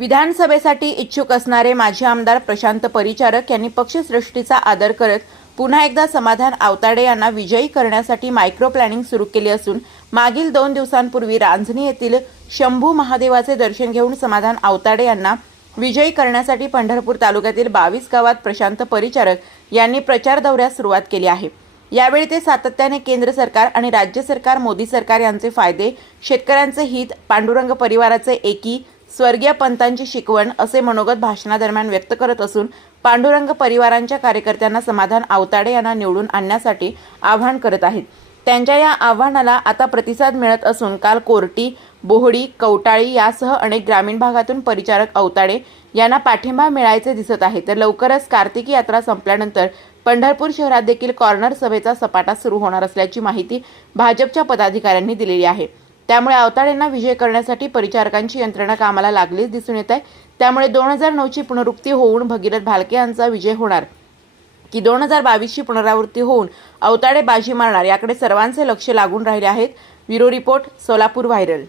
विधानसभेसाठी इच्छुक असणारे माजी आमदार प्रशांत परिचारक यांनी पक्षसृष्टीचा आदर करत पुन्हा एकदा समाधान आवताडे यांना विजयी करण्यासाठी मायक्रो प्लॅनिंग सुरू केली असून मागील दोन दिवसांपूर्वी रांजणी येथील शंभू महादेवाचे दर्शन घेऊन समाधान आवताडे यांना विजयी करण्यासाठी पंढरपूर तालुक्यातील बावीस गावात प्रशांत परिचारक यांनी प्रचार दौऱ्यास सुरुवात केली आहे. यावेळी ते सातत्याने केंद्र सरकार आणि राज्य सरकार मोदी सरकार यांचे फायदे शेतकऱ्यांचे हित पांडुरंग परिवाराचे एकी स्वर्गीय पंतांची शिकवण असे मनोगत भाषणादरम्यान व्यक्त करत असून पांडुरंग परिवारांच्या कार्यकर्त्यांना समाधान आवताडे यांना निवडून आणण्यासाठी आव्हान करत आहेत. त्यांच्या या आव्हानाला आता प्रतिसाद मिळत असून काल कोर्टी बोहडी कवटाळी यासह अनेक ग्रामीण भागातून परिचारक अवताडे यांना पाठिंबा मिळायचे दिसत आहे. तर लवकरच कार्तिकी यात्रा संपल्यानंतर पंढरपूर शहरात देखील कॉर्नर सभेचा सपाटा सुरू होणार असल्याची माहिती भाजपच्या पदाधिकाऱ्यांनी दिलेली आहे. त्यामुळे अवताडेंना विजय करण्यासाठी परिचारकांची यंत्रणा कामाला लागलीच दिसून येत आहे. त्यामुळे दोन हजार नऊची पुनरुक्ती होऊन भगीरथ भालके यांचा विजय होणार. की दोन हजार बावीसची पुनरावृत्ती होऊन अवताडे बाजी मारणार याकडे सर्वांचे लक्ष लागून राहिले आहेत. Bureau report Solapur viral.